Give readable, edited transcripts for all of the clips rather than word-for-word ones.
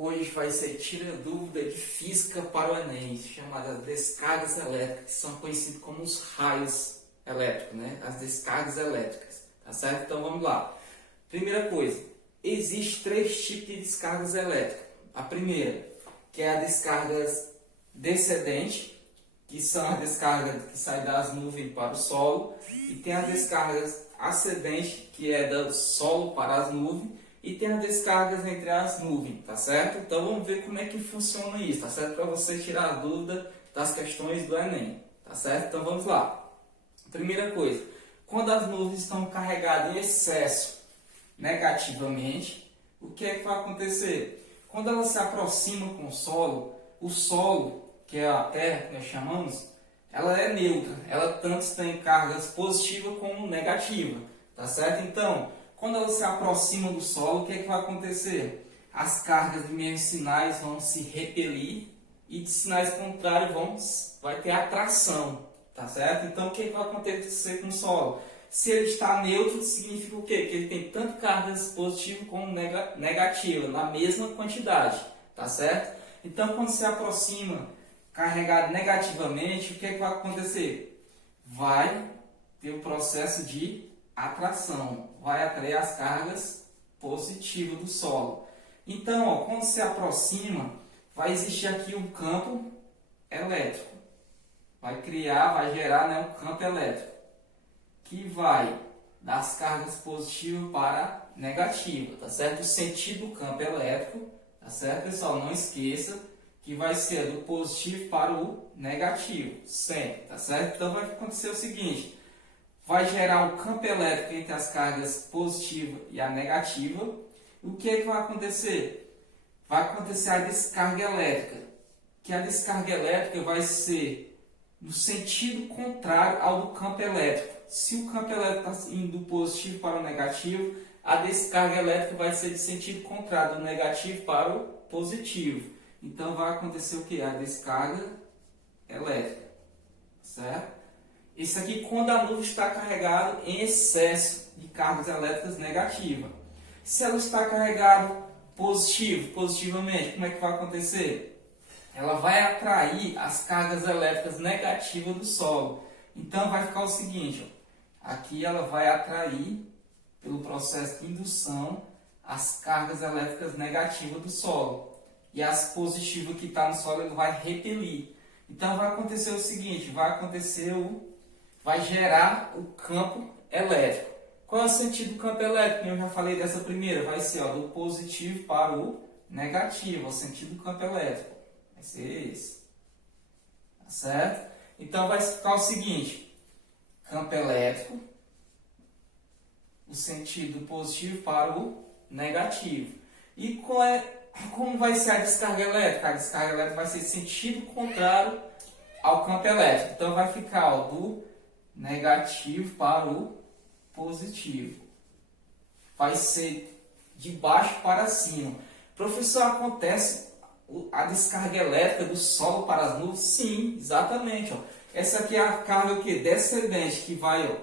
Hoje vai ser tira dúvida de física para o Enem, chamadas descargas elétricas, que são conhecidas como os raios elétricos, né? As descargas elétricas, tá certo? Então vamos lá. Primeira coisa, existe três tipos de descargas elétricas. A primeira, que é a descarga descendente, que são as descargas que saem das nuvens para o solo, e tem a descarga ascendente, que é do solo para as nuvens, e tem as descargas entre as nuvens, tá certo? Então vamos ver como é que funciona isso, tá certo? Para você tirar a dúvida das questões do Enem, tá certo? Então vamos lá. Primeira coisa, quando as nuvens estão carregadas em excesso negativamente, o que é que vai acontecer? Quando elas se aproximam com o solo, que é a Terra que nós chamamos, ela é neutra, ela tanto tem cargas positivas como negativas, tá certo? Então, quando ela se aproxima do solo, o que é que vai acontecer? As cargas de mesmos sinais vão se repelir e de sinais contrários vai ter atração, tá certo? Então, o que é que vai acontecer com o solo? Se ele está neutro, significa o quê? Que ele tem tanto cargas positivas como negativas, na mesma quantidade, tá certo? Então, quando se aproxima carregado negativamente, o que é que vai acontecer? Vai ter o processo de atração, vai atrair as cargas positivas do solo. Então, ó, quando se aproxima, vai existir aqui um campo elétrico. Vai gerar, né, um campo elétrico, que vai das cargas positivas para negativas, tá certo? O sentido do campo elétrico, tá certo, pessoal? Não esqueça que vai ser do positivo para o negativo, sempre, tá certo? Então vai acontecer o seguinte, vai gerar um campo elétrico entre as cargas positivas e a negativa. O que é que vai acontecer? Vai acontecer a descarga elétrica, que a descarga elétrica vai ser no sentido contrário ao do campo elétrico. Se o campo elétrico está indo do positivo para o negativo, a descarga elétrica vai ser de sentido contrário, do negativo para o positivo. Então vai acontecer o que? A descarga elétrica, certo? Isso aqui quando a nuvem está carregada em excesso de cargas elétricas negativas. Se ela está carregada positivamente, como é que vai acontecer? Ela vai atrair as cargas elétricas negativas do solo. Então vai ficar o seguinte, ó, aqui ela vai atrair, pelo processo de indução, as cargas elétricas negativas do solo. E as positivas que estão no solo ele vai repelir. Então vai acontecer o seguinte, vai gerar o campo elétrico. Qual é o sentido do campo elétrico? Eu já falei dessa primeira, vai ser, ó, do positivo para o negativo, o sentido do campo elétrico. Vai ser esse. Tá certo? Então vai ficar o seguinte, campo elétrico, o sentido positivo para o negativo. E como vai ser a descarga elétrica? A descarga elétrica vai ser sentido contrário ao campo elétrico. Então vai ficar, ó, do negativo para o positivo. Vai ser de baixo para cima. Professor, acontece a descarga elétrica do solo para as nuvens? Sim, exatamente. Ó. Essa aqui é a carga descendente, que vai, ó,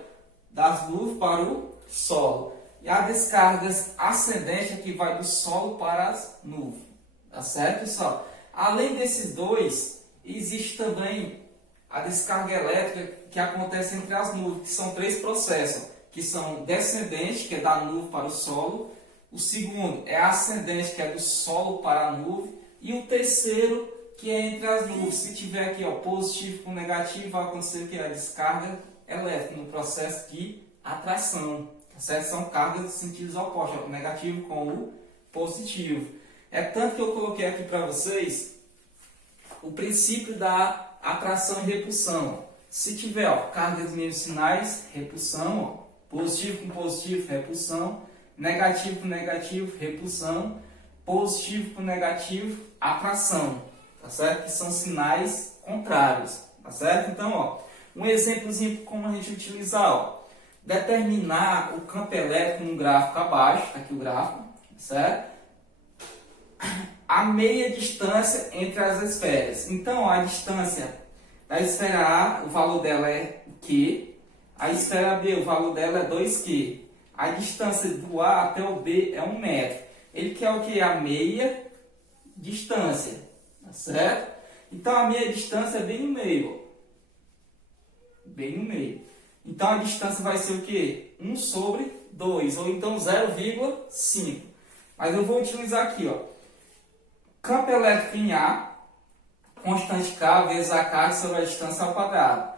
das nuvens para o solo. E a descarga ascendente é que vai do solo para as nuvens. Tá certo, pessoal? Além desses dois, existe também a descarga elétrica que acontece entre as nuvens, que são três processos, que são descendente, que é da nuvem para o solo, o segundo é ascendente, que é do solo para a nuvem, e o terceiro, que é entre as nuvens. Se tiver aqui, ó, positivo com negativo, vai acontecer que a descarga elétrica no processo de atração. Tá certo? São cargas de sentidos opostos, ó, o negativo com o positivo. É tanto que eu coloquei aqui para vocês o princípio da atração e repulsão. Se tiver, ó, cargas de mesmos sinais, repulsão, ó, positivo com positivo, repulsão, negativo com negativo, repulsão, positivo com negativo, atração, tá certo? Que são sinais contrários, tá certo? Então, ó, um exemplozinho como a gente utilizar, ó, determinar o campo elétrico no gráfico abaixo, tá aqui o gráfico, certo? A meia distância entre as esferas. Então, a distância da esfera A, o valor dela é Q. A esfera B, o valor dela é 2Q. A distância do A até o B é 1 metro. Ele quer o que? A meia distância, tá certo? Então a meia distância é bem no meio, ó. Bem no meio. Então a distância vai ser o quê? 1 sobre 2, ou então 0,5. Mas eu vou utilizar aqui, ó. Campo elétrico em A, constante K vezes a carga sobre a distância ao quadrado.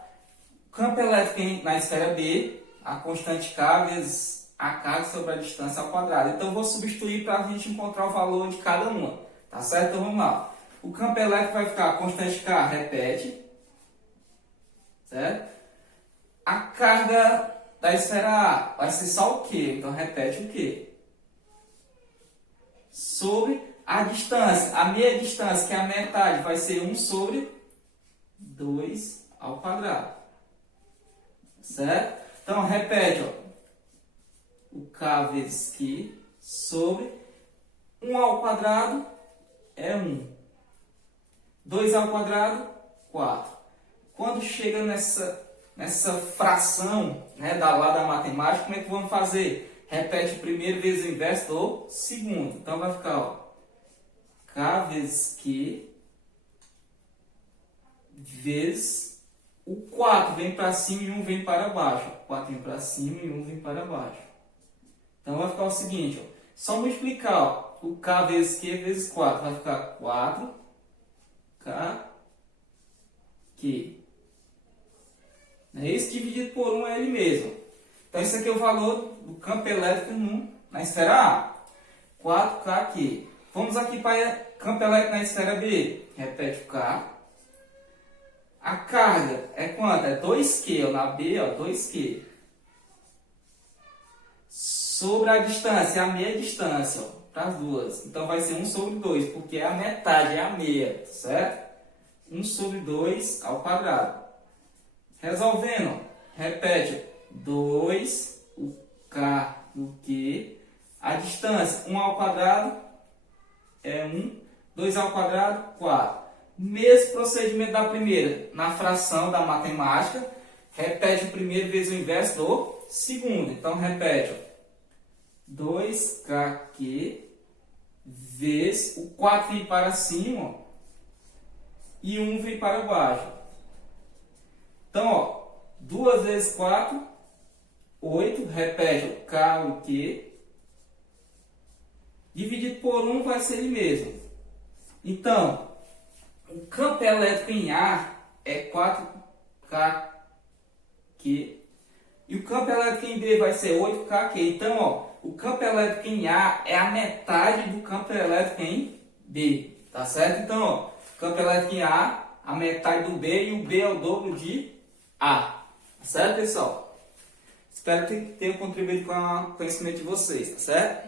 Campo elétrico na esfera B, a constante K vezes a carga sobre a distância ao quadrado. Então eu vou substituir para a gente encontrar o valor de cada uma. Tá certo? Então vamos lá. O campo elétrico vai ficar a constante K, repete. Certo? A carga da esfera A vai ser só o Q. Então repete o Q. Sobre a distância. A meia distância, que é a metade, vai ser 1 sobre 2 ao quadrado. Certo? Então repete, ó. O K vezes Q sobre 1 ao quadrado é 1. 2 ao quadrado, 4. Quando chega nessa fração, né, lá da matemática, como é que vamos fazer? Repete o primeiro vezes o inverso do segundo. Então vai ficar, ó, K vezes Q vezes o 4 vem para cima e 1 vem para baixo. 4 vem para cima e 1 vem para baixo. Então vai ficar o seguinte, ó, só multiplicar, ó, o K vezes Q vezes 4. Vai ficar 4K Q. É isso? Dividido por 1 é ele mesmo. Então, esse aqui é o valor do campo elétrico na esfera A. 4K Q. Vamos aqui para campo elétrico na esfera B. Repete o K. A carga é quanto? É 2Q. Ó, na B, ó, 2Q. Sobre a distância, a meia distância, ó, para as duas. Então, vai ser 1 sobre 2, porque é a metade, é a meia, certo? 1 sobre 2 ao quadrado. Resolvendo, repete, 2, o K, o Q, a distância, 1 ao quadrado é 1, 2 ao quadrado, 4. Mesmo procedimento da primeira, na fração da matemática, repete o primeiro vezes o inverso do segundo. Então, repete, ó, 2KQ vezes o 4 vem para cima, ó, e 1 vem para baixo. Então, ó, 2 vezes 4, 8, repete o K, o Q, dividido por 1 vai ser ele mesmo. Então, o campo elétrico em A é 4KQ e o campo elétrico em B vai ser 8KQ. Então, ó, o campo elétrico em A é a metade do campo elétrico em B, tá certo? Então, ó, campo elétrico em A metade do B, e o B é o dobro de A. Certo, pessoal? Espero que tenha contribuído com o conhecimento de vocês, tá certo?